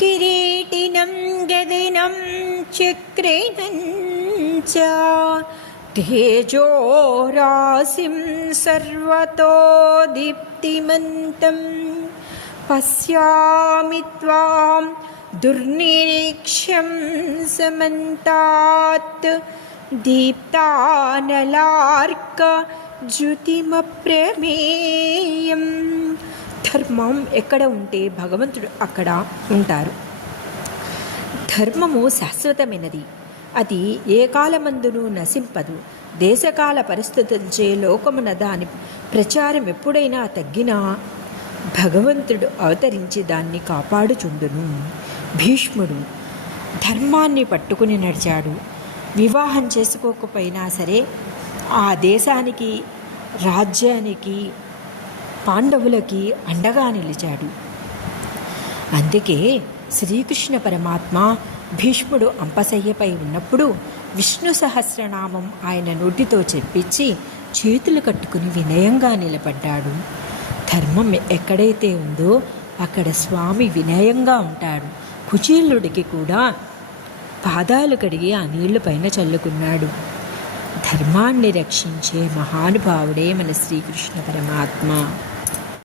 కిరీటినం గదినం చక్రేణం చ తేజోరాశిం సర్వతో దీప్తిమంతం పశ్యామి త్వాం దుర్నిరీక్ష్యం సమంతాత్ దీప్తానలార్క జ్యుతిమప్రమేయం. ధర్మం ఎక్కడ ఉంటే భగవంతుడు అక్కడ ఉంటారు. ధర్మము శాశ్వతమైనది. అది ఏ కాలమందును నశింపదు. దేశకాల పరిస్థితులచే లోకమున దాని ప్రచారం ఎప్పుడైనా తగ్గినా భగవంతుడు అవతరించి దాన్ని కాపాడుచుండును. భీష్ముడు ధర్మాన్ని పట్టుకుని నడిచాడు. వివాహం చేసుకోకపోయినా సరే ఆ దేశానికి, రాజ్యానికి, పాండవులకి అండగా నిలిచాడు. అందుకే శ్రీకృష్ణ పరమాత్మ భీష్ముడు అంపశయ్యపై ఉన్నప్పుడు విష్ణు సహస్రనామం ఆయన నోటితో చెప్పించి చేతులు కట్టుకుని వినయంగా నిలబడ్డాడు. ధర్మం ఎక్కడైతే ఉందో అక్కడ స్వామి వినయంగా ఉంటాడు. కుచేలుడికి కూడా పాదాలు కడిగి ఆ నీళ్లు పైన చల్లుకున్నాడు. ధర్మాన్ని రక్షించే మహానుభావుడే మన శ్రీకృష్ణ పరమాత్మ.